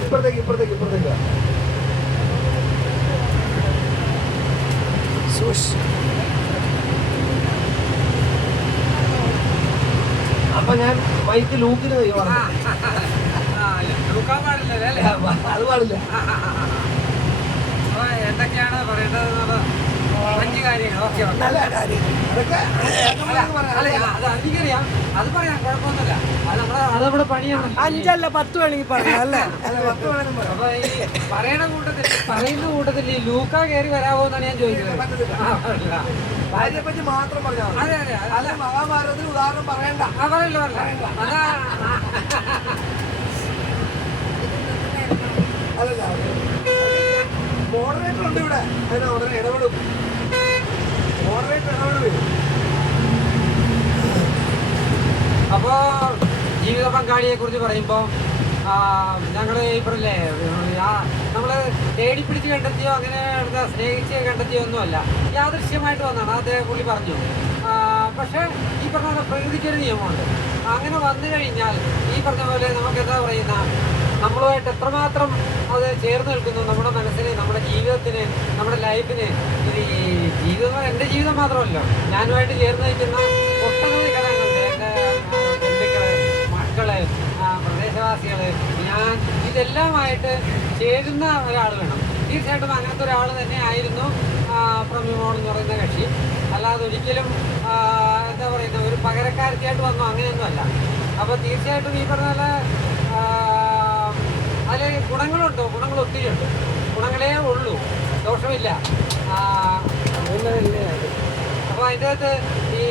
ഇപ്പുറത്തേക്ക് അപ്പൊ ഞാൻ മൈക്ക് ലൂക്കിന് അത് പാടില്ല. എന്തൊക്കെയാണ് പറയേണ്ടത്? 5 കാര്യങ്ങൾ. ഓക്കെ, നല്ല കാര്യം അത് എനിക്കറിയാം, അത് പറയാം, കുഴപ്പമൊന്നുമില്ല. അത് നമ്മുടെ പണിയാണ്. 5 അല്ല 10 വേണമെങ്കിൽ പറയാം അല്ലേ? അപ്പൊ ഈ പറയുന്ന കൂട്ടത്തിൽ ഈ ലൂക്ക കയറി വരാമോ എന്നാണ് ഞാൻ ചോദിക്കുന്നത്. ഭാര്യയെ പറ്റി മാത്രം പറഞ്ഞാൽ അതെ അല്ല, മഹാഭാരതത്തിന് ഉദാഹരണം പറയണ്ട. പറയല്ലോ അതാ. അല്ലല്ല, മോഡറേറ്റർ ഉണ്ട് ഇവിടെ, അതിനെ ഉടനെ ഇടപെടും. മോഡറേറ്റർ ഇടപെടും. അപ്പോ ജീവിത പങ്കാളിയെ കുറിച്ച് പറയുമ്പോൾ ഞങ്ങള് ഇപ്പറല്ലേ നമ്മള് തേടിപ്പിടിച്ച് കണ്ടെത്തിയോ അങ്ങനെ സ്നേഹിച്ച് കണ്ടെത്തിയോ ഒന്നുമല്ല, യാദൃശ്യമായിട്ട് വന്നതാണ്. അദ്ദേഹം പുള്ളി പറഞ്ഞു. പക്ഷെ ഈ പറഞ്ഞ പ്രകൃതിക്കൊരു നിയമമുണ്ട്. അങ്ങനെ വന്നു കഴിഞ്ഞാൽ ഈ പറഞ്ഞ പോലെ നമുക്ക് എന്താ പറയുന്ന, നമ്മളുമായിട്ട് എത്രമാത്രം അത് ചേർന്ന് നിൽക്കുന്നു, നമ്മുടെ മനസ്സിന്, നമ്മുടെ ജീവിതത്തിന്, നമ്മുടെ ലൈഫിന്. ഈ ജീവിതം എൻ്റെ ജീവിതം മാത്രമല്ലോ, ഞാനുമായിട്ട് ചേർന്ന് നിൽക്കുന്ന ഒട്ടനവധി ഘടകങ്ങളുണ്ട്. എൻ്റെ ബന്ധുക്കള്, മക്കള്, പ്രദേശവാസികള്, ഞാൻ, ഇതെല്ലാമായിട്ട് ചേരുന്ന ഒരാൾ വേണം. തീർച്ചയായിട്ടും അങ്ങനത്തെ ഒരാൾ തന്നെ ആയിരുന്നു പ്രമിമോൾ എന്ന് പറയുന്ന കക്ഷി. അല്ലാതെ ഒരിക്കലും എന്താ പറയുന്ന ഒരു പകരക്കാരത്തിയായിട്ട് വന്നു അങ്ങനെയൊന്നുമല്ല. അപ്പോൾ തീർച്ചയായിട്ടും ഈ പറഞ്ഞ പോലെ അതിൽ ഗുണങ്ങളുണ്ടോ? ഗുണങ്ങൾ ഒത്തിരിയുണ്ട്. ഗുണങ്ങളേ ഉള്ളൂ, ദോഷമില്ല. അപ്പോൾ അതിൻ്റെ അകത്ത് ഈ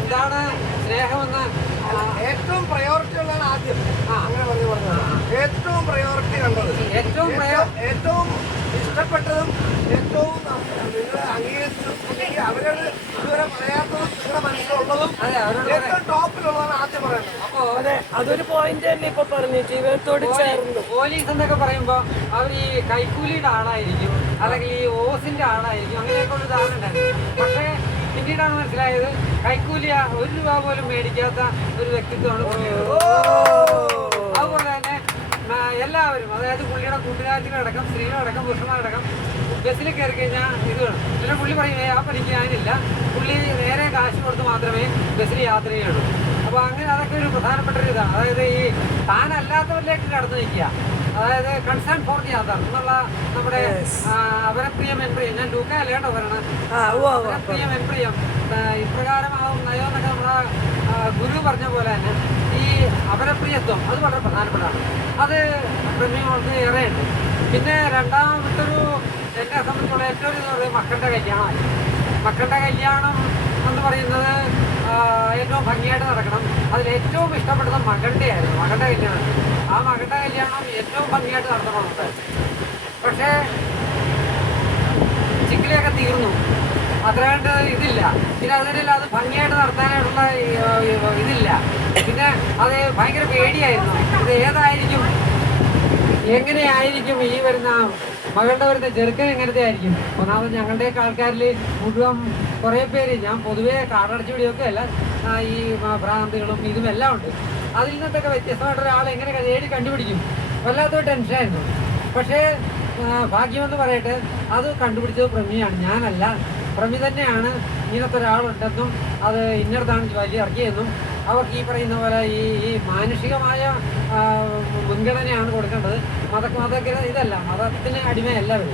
എന്താണ് സ്നേഹമെന്ന് ഏറ്റവും പ്രയോറിറ്റി ഉള്ളതാണ് ആദ്യം. അങ്ങനെ പറഞ്ഞു ഏറ്റവും പ്രയോറിറ്റി കണ്ടത്, ഏറ്റവും ഇഷ്ടപ്പെട്ടതും ഏറ്റവും നിങ്ങൾ അംഗീകരിച്ചതും അവരോട് ഇതുവരെ പറയാത്തതും നിങ്ങളുടെ മനസ്സിലുള്ളതും ഏറ്റവും ടോപ്പിലുള്ളതാണ് ആദ്യം പറയുന്നത്. അപ്പോ അതെ, അതൊരു പോയിന്റ് തന്നെ ഇപ്പൊ പറഞ്ഞു, ജീവിതത്തോട് ചേർന്നു. പോലീസ് എന്നൊക്കെ പറയുമ്പോൾ അവർ ഈ കൈക്കൂലിയുടെ ആളായിരിക്കും, അല്ലെങ്കിൽ ഈ ഓസിന്റെ ആളായിരിക്കും, അങ്ങനെയൊക്കെ ഒരു ധാരണ ഉണ്ടായിരുന്നു. പക്ഷേ പിന്നീടാണ് മനസ്സിലായത് കൈക്കൂലി 1 രൂപ പോലും മേടിക്കാത്ത ഒരു വ്യക്തിത്വമാണ് പുള്ളിയത്. അതുപോലെ തന്നെ എല്ലാവരും, അതായത് പുള്ളിയുടെ കൂട്ടുകാരികളടക്കം, സ്ത്രീകളടക്കം, പുരുഷന്മാരടക്കം ബസ്സിൽ കയറി കഴിഞ്ഞാൽ ഇത് വേണം. പിന്നെ പുള്ളി പറയും ആ പണിക്ക് ഞാനില്ല, പുള്ളി നേരെ കാശ് കൊടുത്ത് മാത്രമേ ബസ്സിൽ യാത്ര ചെയ്യുള്ളൂ. അപ്പോൾ അങ്ങനെ അതൊക്കെ ഒരു പ്രധാനപ്പെട്ട ഒരു ഇതാണ്. അതായത് ഈ താനല്ലാത്തവരിലേക്ക് കടന്നു നിൽക്കുക, അതായത് കൺസേൺ ഫോർ ദി അതർ എന്നുള്ള നമ്മുടെ അവരപ്രിയം എൻപ്രിയം. ഞാൻ ലൂക്ക അല്ലേട്ടോ പറയണത്. അവരപ്രിയം എൻപ്രിയം ഇപ്രകാരമാവും നയം എന്നൊക്കെ നമ്മുടെ ഗുരു പറഞ്ഞ പോലെ തന്നെ ഈ അപരപ്രിയത്വം അത് വളരെ പ്രധാനപ്പെട്ടതാണ്. അത് പ്രമേയങ്ങൾക്ക് ഏറെയുണ്ട്. പിന്നെ രണ്ടാമത്തൊരു എന്നെ സംബന്ധിച്ചുള്ള ഏറ്റവും എന്ന് പറയുന്നത് മക്കളുടെ കല്യാണമായി. മക്കളുടെ കല്യാണം എന്ന് പറയുന്നത് ഏറ്റവും ഭംഗിയായിട്ട് നടക്കണം. അതിലേറ്റവും ഇഷ്ടപ്പെടുന്ന മകളുടെ ആയിരുന്നു, മകളുടെ കല്യാണം. ആ മകളുടെ കല്യാണം ഏറ്റവും ഭംഗിയായിട്ട് നടത്തണമെന്നുണ്ട്. പക്ഷേ ചിക്കിലിയൊക്കെ തീർന്നു, അത്രയാണ്ട് ഇതില്ല. പിന്നെ അതിനില്ല, അത് ഭംഗിയായിട്ട് നടത്താനായിട്ടുള്ള ഇതില്ല. പിന്നെ അത് ഭയങ്കര പേടിയായിരുന്നു. ഇത് ഏതായിരിക്കും, എങ്ങനെയായിരിക്കും ഈ വരുന്ന മകളുടെ വരുന്ന ചെറുക്കൻ എങ്ങനത്തെ ആയിരിക്കും. ഒന്നാമത് ഞങ്ങളുടെയൊക്കെ ആൾക്കാരിൽ മുഴുവൻ കുറേ പേര്, ഞാൻ പൊതുവേ കാടടച്ചു പിടിയൊക്കെ അല്ല, ഈ ഭ്രാന്തികളും ഇതും എല്ലാം ഉണ്ട്. അതിൽ നിന്നൊക്കെ വ്യത്യസ്തമായിട്ടൊരാൾ എങ്ങനെ തേടി കണ്ടുപിടിക്കും, വല്ലാത്തൊരു ടെൻഷനായിരുന്നു. പക്ഷേ ഭാഗ്യമെന്ന് പറയട്ടെ, അത് കണ്ടുപിടിച്ചത് പ്രമിയാണ്, ഞാനല്ല. പ്രമി തന്നെയാണ് ഇങ്ങനത്തെ ഒരാളുണ്ടെന്നും അത് ഇന്നടത്താണ് വലിയ ഇറക്കിയെന്നും അവർക്ക് ഈ പറയുന്ന പോലെ ഈ മാനുഷികമായ മുൻഗണനയാണ് കൊടുക്കേണ്ടത്. ഇതല്ല, മതത്തിന് അടിമയല്ല അവർ.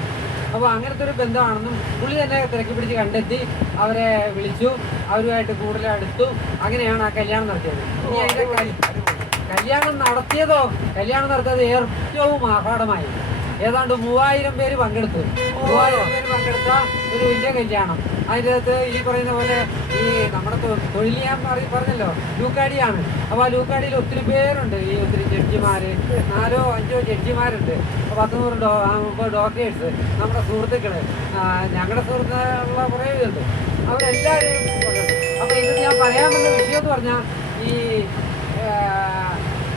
അപ്പോൾ അങ്ങനത്തെ ഒരു ബന്ധമാണെന്നും പുള്ളി തന്നെ തിരക്കി പിടിച്ച് കണ്ടെത്തി അവരെ വിളിച്ചു, അവരുമായിട്ട് കൂടുതൽ അടുത്തു. അങ്ങനെയാണ് ആ കല്യാണം നടത്തിയത്. ഇനി അതിൻ്റെ കല്യാണം നടത്തിയത് ഏറ്റവും ആഹ്ലാദമായി. ഏതാണ്ട് 3000 പേര് പങ്കെടുത്തു. 3000 പേര് പങ്കെടുത്ത ഒരു വലിയ കല്യാണം. അതിൻ്റെ അകത്ത് ഈ പറയുന്ന പോലെ ഈ നമ്മുടെ തൊഴിൽ ഞാൻ പറഞ്ഞല്ലോ, ലൂക്കാടിയാണ്. അപ്പോൾ ആ ലൂക്കാടിയിൽ ഒത്തിരി പേരുണ്ട്. ഈ ഒത്തിരി ജഡ്ജിമാർ, 4-5 ജഡ്ജിമാരുണ്ട്, 10-30 ഡോക്ടേഴ്സ്, നമ്മുടെ സുഹൃത്തുക്കൾ, ഞങ്ങളുടെ സുഹൃത്തുക്കളുള്ള കുറേ ഇതുണ്ട്. അവരെല്ലാവരും പങ്കെടുത്തു. അപ്പോൾ ഇത് ഞാൻ പറയാൻ വന്ന വിഷയം എന്ന് പറഞ്ഞാൽ, ഈ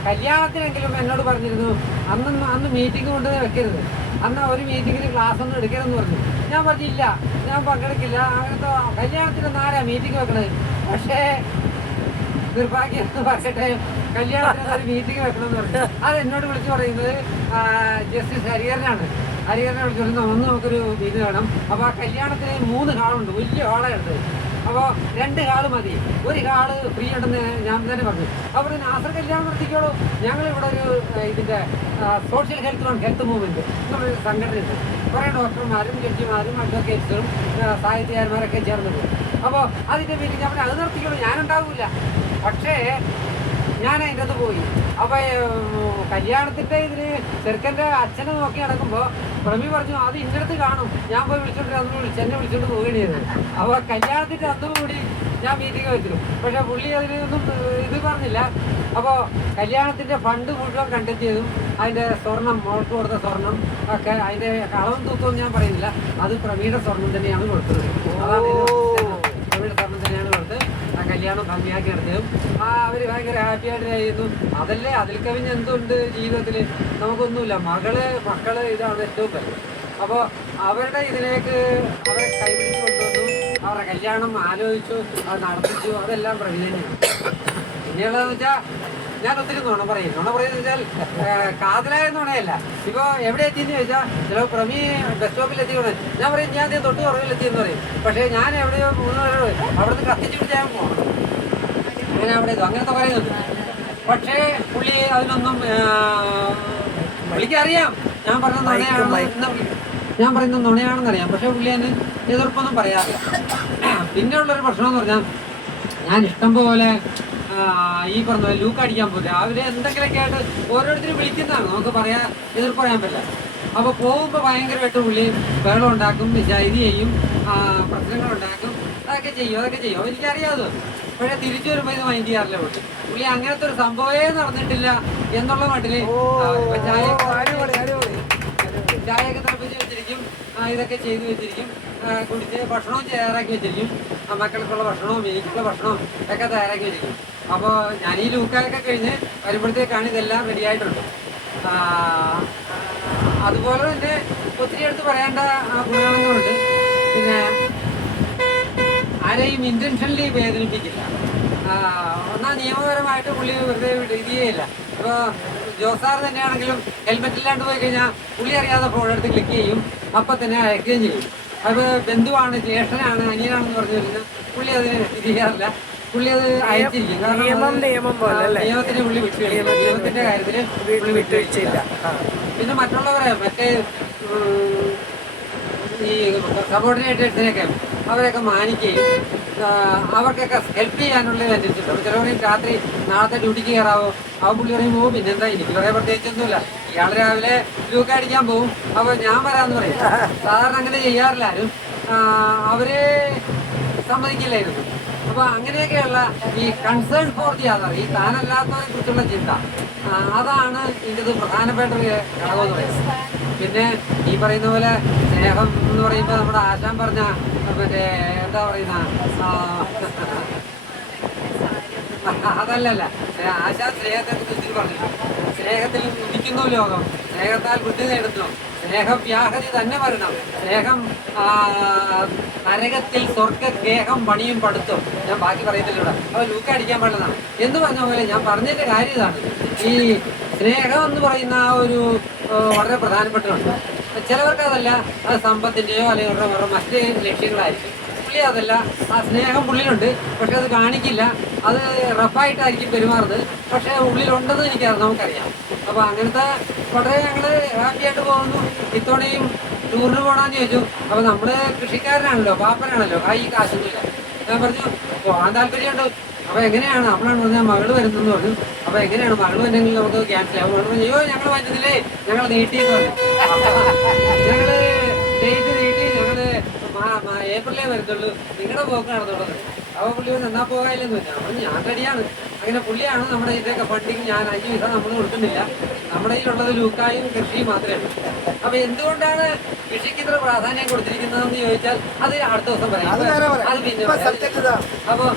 കല്യാണത്തിനെങ്കിലും എന്നോട് പറഞ്ഞിരുന്നു അന്ന് മീറ്റിംഗ് കൊണ്ട് വെക്കരുത്, അന്ന് ഒരു മീറ്റിങ്ങിന് ക്ലാസ് ഒന്നും എടുക്കരുതെന്ന് പറഞ്ഞു. ഞാൻ പറഞ്ഞില്ല, ഞാൻ പങ്കെടുക്കില്ല. അങ്ങനത്തെ കല്യാണത്തിനൊന്നും ആരാ മീറ്റിംഗ് വെക്കണത്? പക്ഷേ നിർഭാഗ്യം എന്ന് പറയട്ടെ, കല്യാണത്തിന് ഒരു മീറ്റിംഗ് വെക്കണമെന്ന് പറഞ്ഞു. അത് എന്നോട് വിളിച്ച് പറയുന്നത് ജസ്റ്റിസ് ഹരിഹരനാണ്. ഹരിഹരനെ വിളിച്ചു പറയുന്നത് ഒന്ന് നമുക്കൊരു ഇത് വേണം. അപ്പോൾ ആ കല്യാണത്തിന് 3 ഹാളുണ്ട്, വലിയ ഹാളാണ് എടുത്തത്. അപ്പോൾ 2 ഹാള് മതി, 1 ഹാള് ഫ്രീ ഉണ്ടെന്ന് ഞാൻ തന്നെ പറഞ്ഞു. അപ്പോൾ നാസർ കല്യാണം നടത്തിക്കോളൂ, ഞങ്ങളിവിടെ ഒരു ഇതിൻ്റെ സോഷ്യൽ ഹെൽത്ത് മൂവ്മെൻറ്റ് എന്നൊരു സംഘടനയുണ്ട്. കുറേ ഡോക്ടർമാരും ജഡ്ജിമാരും അഡ്വക്കേറ്റ്സും സാഹിത്യകാരന്മാരൊക്കെ ചേർന്നത്. അപ്പോൾ അതിൻ്റെ മീറ്റിംഗ് അവർ അത് നടത്തിക്കോളൂ, ഞാനുണ്ടാവില്ല. പക്ഷേ ഞാൻ അതിൻ്റെ അത് പോയി. അപ്പോൾ കല്യാണത്തിൻ്റെ ഇതിന് ചെറുക്കൻ്റെ അച്ഛനെ നോക്കി നടക്കുമ്പോൾ പ്രമി പറഞ്ഞു അത് ഇന്നടത്ത് കാണും, ഞാൻ പോയി വിളിച്ചോണ്ട് എന്നെ വിളിച്ചോണ്ട് പോവുകയാണ് ചെയ്തത്. അപ്പോൾ കല്യാണത്തിൻ്റെ അന്നും കൂടി ഞാൻ മീറ്റിംഗ് വെച്ചു. പക്ഷേ പുള്ളി അതിനൊന്നും ഇത് പറഞ്ഞില്ല. അപ്പോൾ കല്യാണത്തിൻ്റെ ഫണ്ട് മുഴുവൻ കണ്ടെത്തിയതും അതിൻ്റെ സ്വർണം, മോൾക്ക് കൊടുത്ത സ്വർണം ഒക്കെ അതിൻ്റെ അളവും തൂക്കവും ഞാൻ പറയുന്നില്ല, അത് പ്രമിയുടെ സ്വർണം തന്നെയാണ് കൊടുത്തത്. അതാണ് പ്രമിയുടെ സ്വർണം തന്നെയാണ് കൊടുത്തത്. ആ കല്യാണം ഭംഗിയാക്കി നടത്തിയതും അവർ ഭയങ്കര ഹാപ്പിയായിട്ട് ചെയ്യുന്നു. അതല്ലേ, അതിൽ കവിഞ്ഞ് എന്തുണ്ട് ജീവിതത്തിൽ? നമുക്കൊന്നുമില്ല. മക്കള് ഇതാണ് ഏറ്റവും വലുത്. അപ്പോൾ അവരുടെ ഇതിലേക്ക് അവരെ കൈപിടിച്ച് കൊണ്ടുവന്നു, അവരുടെ കല്യാണം ആലോചിച്ചു, അത് നടത്തിച്ചു, അതെല്ലാം പ്രവി തന്നെയാണ്. പിന്നെയുള്ളതെന്ന് വെച്ചാൽ ഞാൻ ഒത്തിരി നുണ പറയുന്നത് വെച്ചാൽ കാതലായ നുണയല്ല. ഇപ്പോൾ എവിടെ എത്തിയെന്ന് ചോദിച്ചാൽ ചിലപ്പോൾ പ്രമി ബസ് സ്റ്റോപ്പിൽ എത്തിക്കൊണ്ട് ഞാൻ പറയും ഞാൻ തൊട്ട് പുറകിലെത്തിയെന്ന് പറയും. പക്ഷേ ഞാൻ എവിടെയോ 3 പേരോട് അവിടുന്ന് കത്തിച്ചു പിടിച്ച് ഞാൻ പോകണം, അങ്ങനെ അവിടെ അങ്ങനത്തെ പറയുന്നുണ്ട്. പക്ഷേ പുള്ളി അതിനൊന്നും പുള്ളിക്കറിയാം ഞാൻ പറയുന്നത് നുണയാണെന്നറിയാം. പക്ഷേ പുള്ളി അതിന് എതിർപ്പൊന്നും പറയാറില്ല. പിന്നെയുള്ളൊരു പ്രശ്നം എന്ന് പറഞ്ഞാൽ ഞാൻ ഇഷ്ടം പോലെ ഈ പറഞ്ഞ ലൂക്ക് അടിക്കാൻ പോലും രാവിലെ എന്തെങ്കിലുമൊക്കെ ആയിട്ട് ഓരോരുത്തരും വിളിക്കുന്നതാണ്, നമുക്ക് എതിർപ്പ് പറയാൻ പറ്റില്ല. അപ്പോൾ പോകുമ്പോൾ ഭയങ്കരമായിട്ട് പുള്ളി ബഹളം ഉണ്ടാക്കും, ഇത് ചെയ്യും, പ്രശ്നങ്ങളുണ്ടാക്കും, അതൊക്കെ ചെയ്യും. എനിക്കറിയാതെ. പക്ഷേ തിരിച്ചു വരുമ്പോൾ ഇത് മൈൻഡ് ചെയ്യാറില്ല പുള്ളി. അങ്ങനത്തെ ഒരു സംഭവമേ നടന്നിട്ടില്ല എന്നുള്ള മട്ടില് ചായയൊക്കെ തിളപ്പിച്ച് വെച്ചിരിക്കും, ഇതൊക്കെ ചെയ്തു വെച്ചിരിക്കും, കുടിച്ച് ഭക്ഷണവും തയ്യാറാക്കി വെച്ചിരിക്കും, മക്കൾക്കുള്ള ഭക്ഷണവും എനിക്കുള്ള ഭക്ഷണവും ഒക്കെ തയ്യാറാക്കി വെച്ചിരിക്കും. അപ്പോൾ ഞാൻ ഈ ലൂക്കായൊക്കെ കഴിഞ്ഞ് വരുമ്പോഴത്തേക്കാണ് ഇതെല്ലാം റെഡിയായിട്ടുണ്ട്. അതുപോലെ തന്നെ ഒത്തിരി അടുത്ത് പറയേണ്ട ഗുണങ്ങളുണ്ട്. പിന്നെ ആരെയും ഇന്റൻഷനലി വേദനിപ്പിക്കില്ല. എന്നാൽ നിയമപരമായിട്ട് പുള്ളി വെറുതെ ഇത് ചെയ്യില്ല. ഇപ്പോൾ ജോസാർ തന്നെയാണെങ്കിലും ഹെൽമെറ്റ് ഇല്ലാണ്ട് പോയി കഴിഞ്ഞാൽ പുള്ളി അറിയാതെ ഫോൺ എടുത്ത് ക്ലിക്ക് ചെയ്യും, അപ്പം തന്നെ അയക്കുകയും ചെയ്യും. അത് ബന്ധുവാണ്, ജ്യേഷ്ഠനാണ്, അനിയനാണെന്ന് പറഞ്ഞു കഴിഞ്ഞാൽ പുള്ളി അതിന് ഇത് ചെയ്യാറില്ല. പുള്ളി അത് അയച്ചിരിക്കും. കാരണം നിയമത്തിന് പുള്ളി വിട്ടുവീഴ്ച, നിയമത്തിന്റെ കാര്യത്തിൽ പുള്ളി വിട്ടുവീഴ്ചയില്ല. പിന്നെ മറ്റുള്ളവരെ മറ്റേ ഈ സബോർഡിനേറ്റേഴ്സിനെയൊക്കെ അവരെയൊക്കെ മാനിക്കുകയും അവർക്കൊക്കെ ഹെൽപ്പ് ചെയ്യാനുള്ളതനുസരിച്ചിട്ട്. അപ്പോൾ ചിലവരെയും രാത്രി നാളത്തെ ഡ്യൂട്ടിക്ക് കയറാവോ, അവൻ പുള്ളി പറയുമ്പോൾ പിന്നെന്താ എനിക്ക് പറയാൻ പ്രത്യേകിച്ചൊന്നുമില്ല, ഇയാൾ രാവിലെ ലൂക്ക് അടിക്കാൻ പോകും, അപ്പോൾ ഞാൻ വരാമെന്ന് പറയും. സാധാരണ അങ്ങനെ ചെയ്യാറില്ല ആരും, അവര് സമ്മതിക്കില്ലായിരുന്നു. അപ്പോൾ അങ്ങനെയൊക്കെയുള്ള ഈ കൺസേൺ ഫോർ ദി അതർ, ഈ താനല്ലാത്തവരെ കുറിച്ചുള്ള ചിന്ത, അതാണ് ഇതിൻ്റെ പ്രധാനപ്പെട്ട ഒരു ഘടകമെന്ന് പറയുന്നത്. പിന്നെ ഈ പറയുന്ന പോലെ സ്നേഹം എന്ന് പറയുമ്പോൾ നമ്മുടെ ആശാൻ പറഞ്ഞ മറ്റേ എന്താ പറയുന്ന അതല്ലല്ല, ആശാൻ സ്നേഹത്തെ കുറിച്ച് പറഞ്ഞു. സ്നേഹത്തിൽ ഉദിക്കുന്നു ലോകം, സ്നേഹത്താൽ ബുദ്ധി നേടുന്നു, സ്നേഹം വ്യാഹതി തന്നെ വരണം, സ്നേഹം നരകത്തിൽ സ്വർഗഗേഹം പണിയും പടുത്തും. ഞാൻ ബാക്കി പറയത്തില്ല ഇവിടെ, അപ്പോൾ ലൂക്ക് അടിക്കാൻ പാടില്ലെന്നാണ് എന്ന് പറഞ്ഞ പോലെ ഞാൻ പറഞ്ഞതിൻ്റെ കാര്യം ഇതാണ്. ഈ സ്നേഹം എന്ന് പറയുന്ന ആ ഒരു വളരെ പ്രധാനപ്പെട്ടതാണ്. ചിലവർക്ക് അതല്ല, അത് സമ്പത്തിൻ്റെയോ അല്ലെങ്കിൽ മറ്റ് ലക്ഷ്യങ്ങളായിരിക്കും. പുള്ളി അതല്ല, ആ സ്നേഹം പുള്ളിയിലുണ്ട്, പക്ഷെ അത് കാണിക്കില്ല, അത് റഫായിട്ടായിരിക്കും പെരുമാറുന്നത്, പക്ഷേ ഉള്ളിലുണ്ടെന്ന് നമുക്കറിയാം. അപ്പോൾ അങ്ങനത്തെ വളരെ ഞങ്ങൾ ഹാപ്പിയായിട്ട് പോകുന്നു. ഇത്തവണയും ടൂറിന് പോകണമെന്ന് ചോദിച്ചു. അപ്പോൾ നമ്മൾ കൃഷിക്കാരനാണല്ലോ, പാപ്പനാണല്ലോ, ഈ കാശൊന്നുമില്ല. ഞാൻ പറഞ്ഞു പോകാൻ താല്പര്യമുണ്ട്. അപ്പോൾ എങ്ങനെയാണ്? അപ്പോഴാണ് പറഞ്ഞാൽ മകള് വരുന്നെന്ന് പറഞ്ഞു. അപ്പോൾ എങ്ങനെയാണ് മകള് വന്നെങ്കിൽ നമുക്ക് ക്യാൻസൽ ആവും. അയ്യോ ഞങ്ങൾ വരുന്നില്ലേ, ഞങ്ങൾ നീട്ടിയെന്ന് പറഞ്ഞു. ഞങ്ങൾ ഡേറ്റ് നീട്ടി, ഞങ്ങൾ ഏപ്രിലേ വരുന്നുള്ളൂ, നിങ്ങളുടെ പോക്ക് നടന്നുള്ളത്. അപ്പോൾ പുള്ളി എന്നാ പോകാനില്ലെന്ന് വെച്ചാൽ അപ്പോൾ ഞാൻ റെഡിയാണ്. അങ്ങനെ പുള്ളിയാണ് നമ്മുടെ ഇതിൻ്റെയൊക്കെ ഫണ്ടിങ്. ഞാൻ 5 പൈസ നമ്മൾ കൊടുക്കുന്നില്ല, നമ്മുടെ കയ്യിലുള്ളത് ലൂക്കായും കൃഷിയും മാത്രമേ ഉള്ളൂ. അപ്പോൾ എന്തുകൊണ്ടാണ് കൃഷിക്ക് ഇത്ര പ്രാധാന്യം കൊടുത്തിരിക്കുന്നതെന്ന് ചോദിച്ചാൽ അത് അടുത്ത ദിവസം പറയാം. അത് പിന്നെ അപ്പോൾ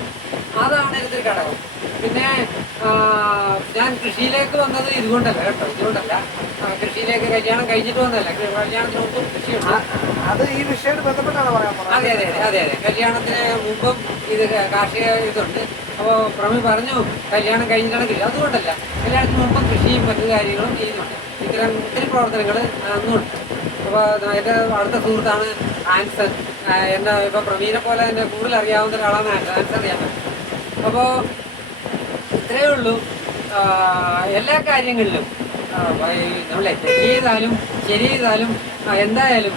അതാണ് ഇതിൻ്റെ ഘടകം. പിന്നെ ഞാൻ കൃഷിയിലേക്ക് വന്നത് ഇതുകൊണ്ടല്ല കേട്ടോ, ഇതുകൊണ്ടല്ല. കൃഷിയിലേക്ക് കല്യാണം കഴിഞ്ഞിട്ട് വന്നതല്ല, കല്യാണത്തിന് മുമ്പും കൃഷിയുണ്ട്. അത് ഈ വിഷയമായിട്ട് ബന്ധപ്പെട്ടാണ് പറയാൻ. അതെ. കല്യാണത്തിന് മുമ്പും ഇത് കാർഷിക ഇതുണ്ട്. അപ്പോൾ പ്രമി പറഞ്ഞു കല്യാണം കഴിഞ്ഞിട്ടാണെങ്കിൽ അതുകൊണ്ടല്ല, കല്യാണത്തിന് മുമ്പ് കൃഷിയും മറ്റു കാര്യങ്ങളും ചെയ്യുന്നുണ്ട്. ഇത്തരം ഒത്തിരി പ്രവർത്തനങ്ങൾ അന്നുണ്ട്. അപ്പോൾ എൻ്റെ അടുത്ത സുഹൃത്താണ് ആൻസർ. എന്നെ ഇപ്പോൾ പ്രമീനെ പോലെ തന്നെ കൂടുതൽ അറിയാവുന്ന ഒരാളാണ് ആൻസർ അറിയാൻ പറ്റും. അപ്പോൾ ഇത്രയേ ഉള്ളൂ. എല്ലാ കാര്യങ്ങളിലും നമ്മളെ തെറ്റ് ചെയ്താലും ശരി ചെയ്താലും എന്തായാലും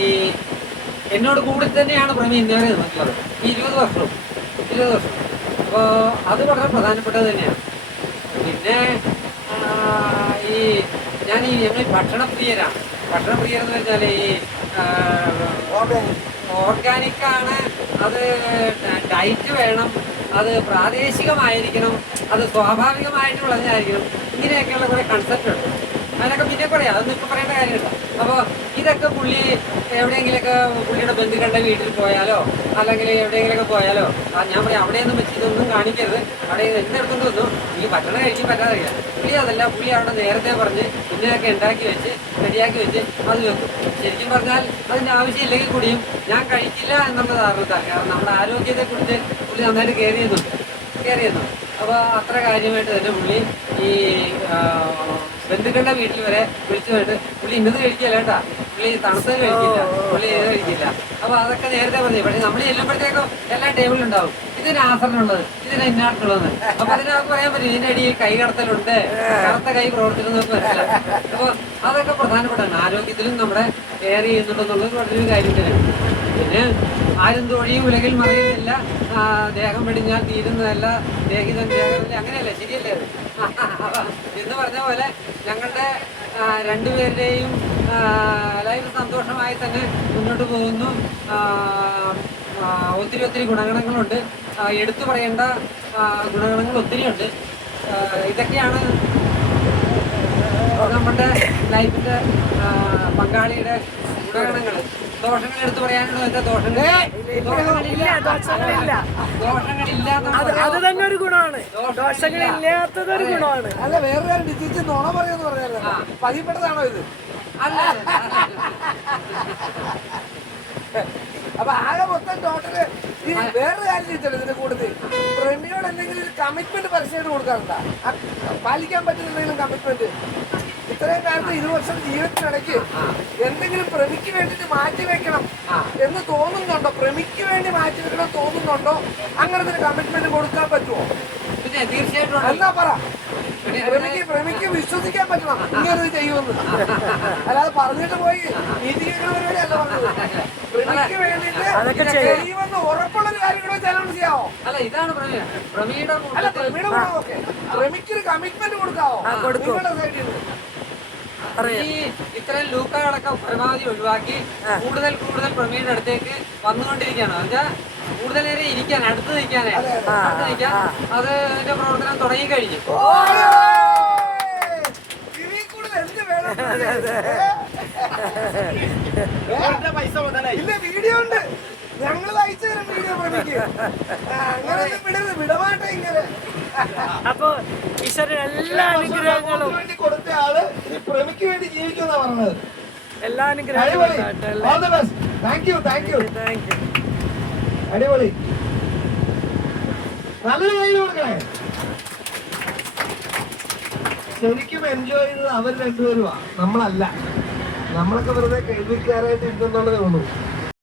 ഈ എന്നോട് കൂടി തന്നെയാണ് പ്രമി ഇന്നവരെ നിന്നിട്ടുള്ളത് ഈ 20 വർഷം. അപ്പോൾ അത് വളരെ പ്രധാനപ്പെട്ടത് തന്നെയാണ്. പിന്നെ ഈ ഞങ്ങൾ ഭക്ഷണപ്രിയരാണ്. ഭക്ഷണപ്രിയരെന്ന് വെച്ചാൽ ഈ ഓർഗാനിക്കാണ്, അത് ഡയറ്റ് വേണം, അത് പ്രാദേശികമായിരിക്കണം, അത് സ്വാഭാവികമായിട്ടുള്ളതായിരിക്കണം, ഇങ്ങനെയൊക്കെയുള്ള കുറേ കൺസെപ്റ്റ് ഉണ്ട്. അതിനൊക്കെ പിന്നെ പറയാം, അതൊന്നും ഇപ്പോൾ പറയേണ്ട കാര്യമില്ല. അപ്പോൾ ഇതൊക്കെ പുള്ളി എവിടെയെങ്കിലുമൊക്കെ പുള്ളിയുടെ ബന്ധുക്കളുടെ വീട്ടിൽ പോയാലോ അല്ലെങ്കിൽ എവിടെയെങ്കിലുമൊക്കെ പോയാലോ ഞാൻ പറയാം അവിടെയൊന്നും വെച്ച് ഇതൊന്നും കാണിക്കരുത്, അവിടെ എന്തെടുക്കൊണ്ട് വന്നു ഈ ഭക്ഷണം കഴിക്കാൻ പറ്റാതെ പുള്ളി അതല്ല, പുള്ളി അവിടെ നേരത്തെ പറഞ്ഞ് ഇന്നതൊക്കെ ഉണ്ടാക്കി വെച്ച് റെഡിയാക്കി വെച്ച് അത് വെക്കും. ശരിക്കും പറഞ്ഞാൽ അതിൻ്റെ ആവശ്യമില്ലെങ്കിൽ കൂടിയും ഞാൻ കഴിക്കില്ല എന്നുള്ള ധാരണത്താണ്. കാരണം നമ്മുടെ ആരോഗ്യത്തെക്കുറിച്ച് പുള്ളി നന്നായിട്ട് കെയർ ചെയ്യുന്നു. അപ്പോൾ അത്ര കാര്യമായിട്ട് തന്നെ പുള്ളി ഈ ബന്ധുക്കളുടെ വീട്ടിൽ വരെ വിളിച്ചു പോയിട്ട് പുള്ളി ഇന്നത് കഴിക്കില്ല കേട്ടാ, പുള്ളി തണുത്തത് കഴിക്കില്ല, പുള്ളി ഇത് കഴിക്കില്ല. അപ്പോൾ അതൊക്കെ നേരത്തെ പറഞ്ഞു. പക്ഷേ നമ്മൾ ചെല്ലുമ്പോഴത്തേക്കും എല്ലാ ടേബിളുണ്ടാവും, ഇതിന് ആസറിനുള്ളത്, ഇതിന് ഇന്നാട്ടുള്ളത്. അപ്പോൾ അതിനകത്ത് പറയാൻ പറ്റും ഇതിൻ്റെ അടിയിൽ കൈ കടത്തലുണ്ട്, കറുത്ത കൈ പ്രവർത്തിക്കുന്നതൊക്കെ മനസ്സിലാവും. അപ്പോൾ അതൊക്കെ പ്രധാനപ്പെട്ടാണ്. ആരോഗ്യത്തിലും നമ്മുടെ കെയർ ചെയ്യുന്നുണ്ടെന്നുള്ളത് വളരെ കാര്യം തന്നെയാണ്. പിന്നെ ആരും തൊഴിയും ഉലകിൽ മറിയുന്നില്ല, ദേഹം വെടിഞ്ഞാൽ തീരുന്നതല്ല, ദേഹിതം ദേഹമില്ല, അങ്ങനെയല്ല, ശരിയല്ലേ അത് എന്ന് പറഞ്ഞ പോലെ ഞങ്ങളുടെ രണ്ടുപേരുടെയും ലൈഫ് സന്തോഷമായി തന്നെ മുന്നോട്ട് പോകുന്നു. ഒത്തിരി ഗുണഗണങ്ങളുണ്ട്, എടുത്തു പറയേണ്ട ഗുണഗണങ്ങൾ ഒത്തിരിയുണ്ട്. ഇതൊക്കെയാണ് നമ്മുടെ ലൈഫിൻ്റെ പങ്കാളിയുടെ ഗുണഗണങ്ങൾ. ദോഷങ്ങൾ എടുത്തു പറയാനുണ്ടോ? എന്താ അത് തന്നെ ഒരു ഗുണമാണ്, ദോഷങ്ങളില്ലാത്തതൊരു ഗുണമാണ്. അല്ല വേറെ കാര്യം ഡിജിറ്റ് നുണ പറയാന്ന് പറഞ്ഞാൽ പതിപ്പെട്ടതാണോ ഇത്? അല്ല അപ്പൊ ആകെ മൊത്തം ടോട്ടല് ഈ വേറൊരു കാര്യം ചോദിച്ചല്ലോ ഇതിന്റെ കൂടുതൽ പ്രമിയോട് എന്തെങ്കിലും ഒരു കമ്മിറ്റ്മെന്റ് പരസ്യമായിട്ട് കൊടുക്കാറുണ്ടോ? പാലിക്കാൻ പറ്റുന്ന എന്തെങ്കിലും കമ്മിറ്റ്മെന്റ് ഇത്രയും കാലത്ത് 20 വർഷം ജീവിതത്തിനിടയ്ക്ക് എന്തെങ്കിലും പ്രമിക്ക് വേണ്ടിട്ട് മാറ്റി വെക്കണം എന്ന് തോന്നുന്നുണ്ടോ? പ്രമിക്ക് വേണ്ടി മാറ്റി വെക്കണം തോന്നുന്നുണ്ടോ? അങ്ങനത്തെ ഒരു കമ്മിറ്റ്മെന്റ് കൊടുക്കാൻ പറ്റുമോ? പിന്നെ തീർച്ചയായിട്ടും എന്നാ പറ. പ്രമിക്ക് വിശ്വസിക്കാൻ പറ്റണം ഇങ്ങനെ ചെയ്യുമെന്ന്, അല്ലാതെ പറഞ്ഞിട്ട് പോയി നീതികേട് പരിപാടി അല്ല പറഞ്ഞത്. പ്രമിക്ക് വേണ്ടിട്ട് ചെയ്യുമെന്ന് ഉറപ്പുള്ളൊരു കാര്യം കൂടെ ചലഞ്ച് ചെയ്യാവോ? അല്ല ഇതാണ് പ്രമിയുടെ അല്ല പ്രമിയുടെ കൂടെ ഓക്കെ, പ്രമിക്കൊരു കമ്മിറ്റ്മെന്റ് കൊടുക്കാവോ നിങ്ങളുടെ സൈഡിൽ നിന്ന്? ഈ ഇത്രയും ലൂക്കകളൊക്കെ പരമാവധി ഒഴിവാക്കി കൂടുതൽ പ്രമീയുടെ അടുത്തേക്ക് വന്നുകൊണ്ടിരിക്കുകയാണ്. എന്നുവെച്ചാൽ കൂടുതൽ നേരം ഇരിക്കാൻ, അടുത്ത് നിൽക്കാൻ അതിന്റെ പ്രവർത്തനം തുടങ്ങി കഴിഞ്ഞു. ഇല്ല വീഡിയോ ഉണ്ട്, ഞങ്ങൾ അയച്ചു തരാം വീഡിയോ പ്രമിക്ക്. അങ്ങനെ വിടരുത്, വിടമാട്ടെ ഇങ്ങനെ. അപ്പൊ ഈശ്വരൻ എല്ലാ അനുഗ്രഹങ്ങളും വേണ്ടി കൊടുത്ത ആള് പ്രമിക്ക് വേണ്ടി ജീവിക്കുമെന്നാ പറഞ്ഞത്. എല്ലാ അനുഗ്രഹങ്ങളും അടിപൊളി, നല്ലൊരു കൈ കൊടുക്കണേ. ശരിക്കും എൻജോയ് ചെയ്തത് അവർ രണ്ടുപേരുമാ, നമ്മളല്ല. നമ്മളൊക്കെ വെറുതെ കേൾവിക്കാരായിട്ട് ഇരിക്കുന്നുള്ളതേ ഉള്ളൂ.